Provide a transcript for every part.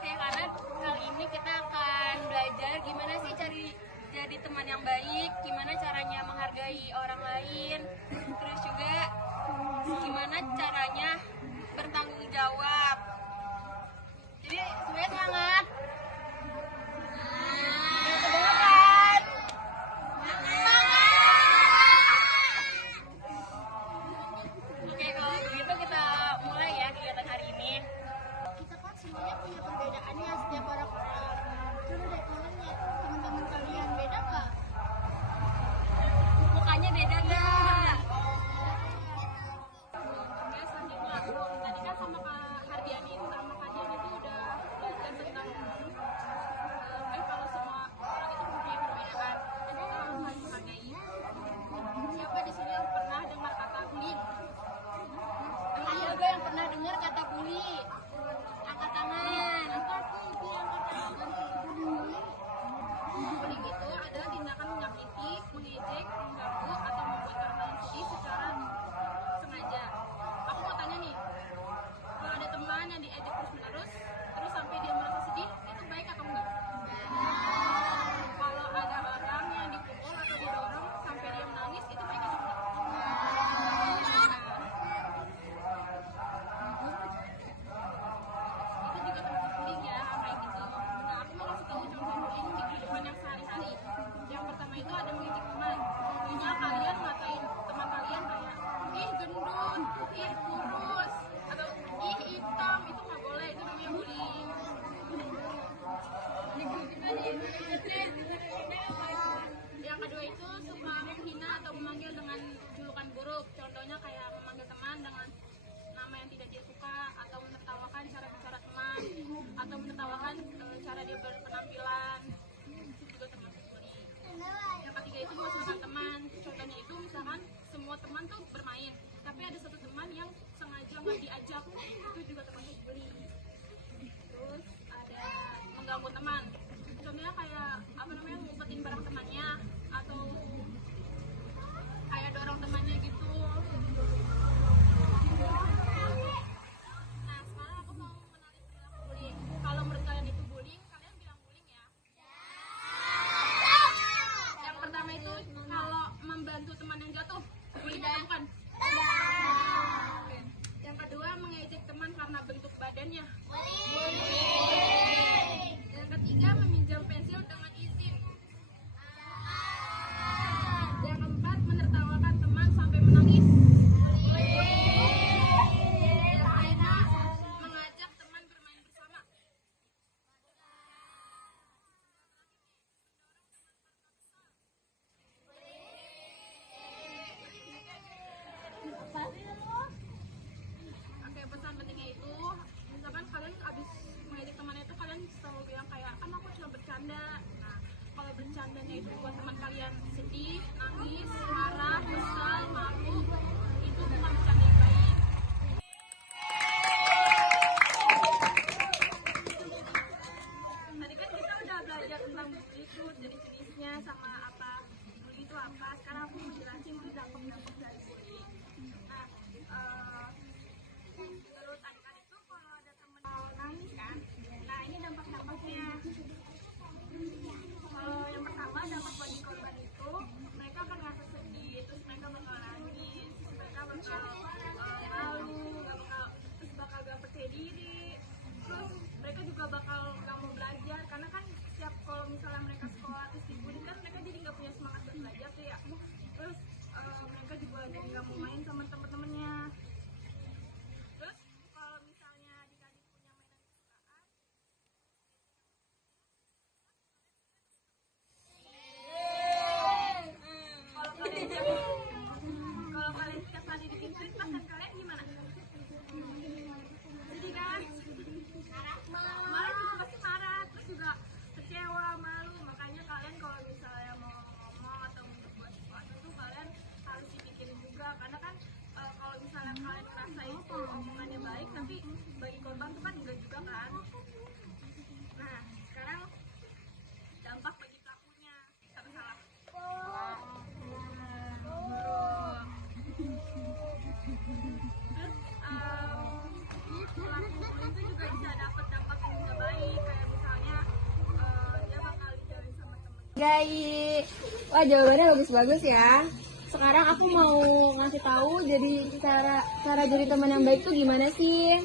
karena kali ini kita akan belajar gimana sih jadi teman yang baik, gimana caranya menghargai orang lain, terus juga gimana caranya bertanggung jawab. Jadi semuanya semangat. Semangat. Oke, kalau begitu kita mulai ya kegiatan hari ini. Kita kan semuanya punya perbedaannya setiap orang-orang. Coba deh kalian lihat teman-teman kalian beda nggak? Mukanya beda nggak? Ya, selanjutnya tadi kan sama Kak Hardiani itu udah belajar tentang kalau semua orang itu punya perbedaan, jadi kita harus menghargai. Siapa di sini yang pernah dengar kata bully? Siapa yang pernah dengar kata bully? Angkat tangan. Bullying itu adalah tindakan menyakiti, mengejek, mengganggu, atau membuat orang lain sedih secara sengaja. Aku mau tanya nih, kalau ada teman yang diejek terus-menerus, terus sampai dia merasa sedih, itu baik atau enggak? Kalau ada orang yang dipukul atau didorong sampai dia menangis, itu baik atau enggak? Itu juga termasuk bullying ya, kayak gitu. Nah, aku mau kasih tahu contoh bullying di kehidupan yang sehari-hari. Yang pertama itu ada mengejek teman. Intinya kalian ngatain teman kalian kayak, ih gendut, ih kurus, atau ih hitam, itu nggak boleh, itu namanya bullying. Yang kedua itu suka menghina atau memanggil dengan julukan buruk. Contohnya kayak memanggil teman dengan nama yang tidak dia suka, atau menertawakan cara bicara teman, atau menertawakan cara dia berpenampilan. Itu juga termasuk bullying. Yang ketiga itu memasukkan teman. Contohnya itu misalkan semua teman tuh bermain, tapi ada satu teman yang sengaja nggak diajak, itu juga termasuk bullying. Terus ada mengganggu teman. Contohnya kayak ngumpetin barang temannya, atau kayak dorong temannya gitu. Nah, sekarang aku mau kenalin perilaku bullying. Kalau menurut kalian itu bullying, kalian bilang bullying ya? Yang pertama itu kalau membantu teman yang jatuh, bullying atau bukan? Oke. Yang kedua mengejek teman karena bentuk badannya. Yang ketiga meminjam pensil dengan izin. Yang keempat menertawakan teman sampai menangis. Yang kelima mengajak teman bermain bersama. Oke, pesan pentingnya itu, misalkan kalian abis mengejek temannya itu, kalian selalu bilang kayak, kan aku cuma bercanda. Nah, kalau bercandanya itu buat teman kalian sedih, nangis, marah, kesal, malu, itu bukan bercanda yang baik. Tadi kan kita udah belajar tentang bully itu, jenis-jenisnya sama apa bully itu apa. Sekarang aku mau jelasin itu dampak-dampak dari bully. Nah, menurut adik-adik tuh kalau ada temen nangis kan, nah ini dampak-dampaknya. Kalau yang pertama dampak bagi korban itu, mereka Gai. Wah, jawabannya bagus-bagus ya. Sekarang aku mau ngasih tahu jadi cara jadi teman yang baik tuh gimana sih?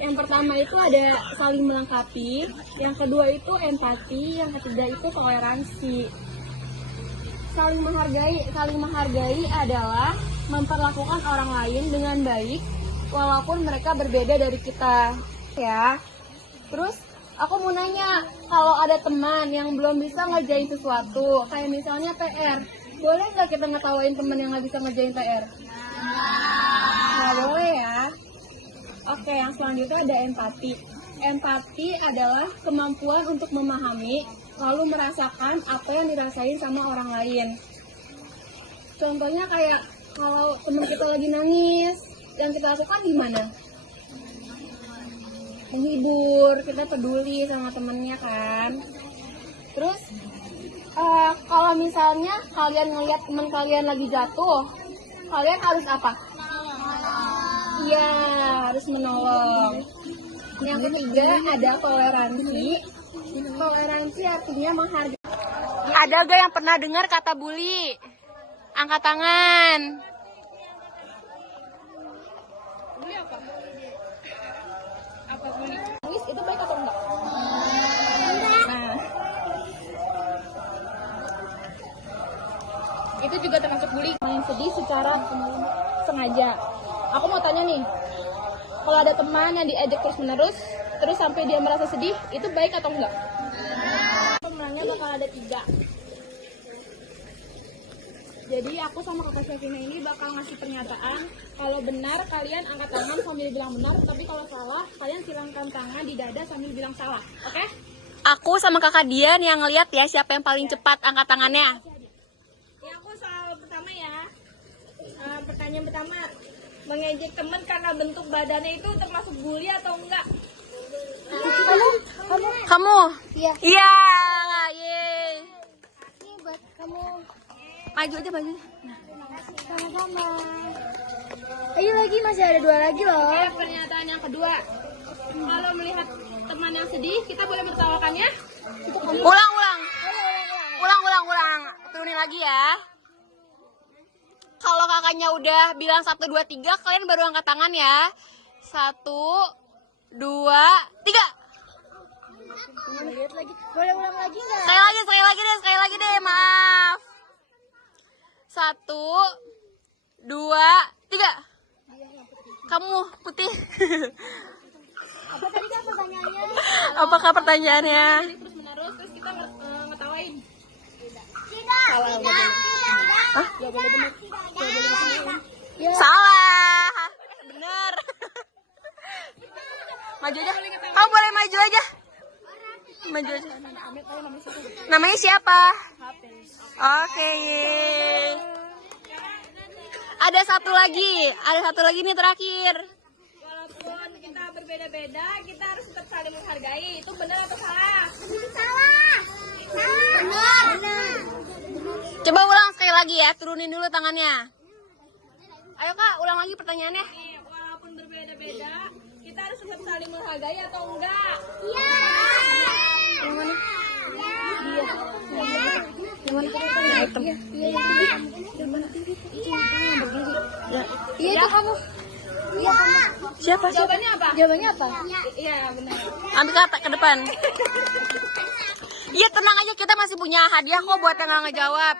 Yang pertama itu ada saling melengkapi, yang kedua itu empati, yang ketiga itu toleransi. Saling menghargai adalah memperlakukan orang lain dengan baik walaupun mereka berbeda dari kita, ya. Terus aku mau nanya, kalau ada teman yang belum bisa ngerjain sesuatu, kayak misalnya PR, boleh nggak kita ngetawain teman yang nggak bisa ngerjain PR? Nggak boleh ya. Oke, yang selanjutnya ada empati. Empati adalah kemampuan untuk memahami lalu merasakan apa yang dirasain sama orang lain. Contohnya kayak kalau teman kita lagi nangis, yang kita lakukan gimana? Menghibur, kita peduli sama temennya kan. Terus kalau misalnya kalian ngeliat teman kalian lagi jatuh, kalian harus apa? Iya, harus menolong. Yang ketiga ada toleransi. Toleransi artinya menghargai. Ada gak yang pernah dengar kata bully? Angkat tangan. Bully apa? Apa bully? Nangis itu baik atau enggak? Nah, itu juga termasuk bully. Yang sedih secara sengaja. Aku mau tanya nih, kalau ada teman yang diajak terus-menerus, terus sampai dia merasa sedih, itu baik atau enggak? Pemenangnya bakal ada 3. Jadi aku sama kakak Syafina ini bakal ngasih pernyataan. Kalau benar, kalian angkat tangan sambil bilang benar. Tapi kalau salah, kalian silangkan tangan di dada sambil bilang salah. Oke? Aku sama kakak Dian yang ngeliat ya siapa yang paling cepat angkat tangannya. Ya, aku soal pertama ya. Pertanyaan pertama, mengejek teman karena bentuk badannya itu termasuk bully atau enggak? Kamu? Iya. Iya. Yeay. Ini buat kamu. Maju aja, maju. Sama-sama. Ayo lagi, masih ada 2 lagi loh. Oke, pernyataan yang kedua. Kalau melihat teman yang sedih, kita boleh bertawakannya? Ulang. Turunin lagi ya. Kalau kakaknya udah bilang 1, 2, 3, kalian baru angkat tangan ya. 1, 2, 3. Lihat lagi. Boleh ulang lagi nggak? Sekali lagi deh, maaf. 1, 2, 3. Kamu putih. Apa tadi kan pertanyaannya? Apakah pertanyaannya? Terus menerus, terus kita ngetawain. Hah? Salah. Bener. Maju aja. Kamu boleh maju aja. Maju aja. Namanya siapa? Oke. Ada satu lagi nih terakhir. Walaupun kita berbeda-beda, kita harus tetap saling menghargai. Itu benar atau salah? Salah. Benar. Coba ulang sekali lagi ya, turunin dulu tangannya. Ayo Kak, ulang lagi pertanyaannya. Nih, walaupun berbeda-beda, kita harus tetap saling menghargai atau enggak? Iya. Yang mana? Iya. Yang mana? Item. Iya itu kamu. Iya. Siapa? Jawabannya apa? Jawabannya apa? Iya, benar. Ambil kata ke depan. Iya tenang aja, kita masih punya hadiah kok buat yang nggak ngejawab.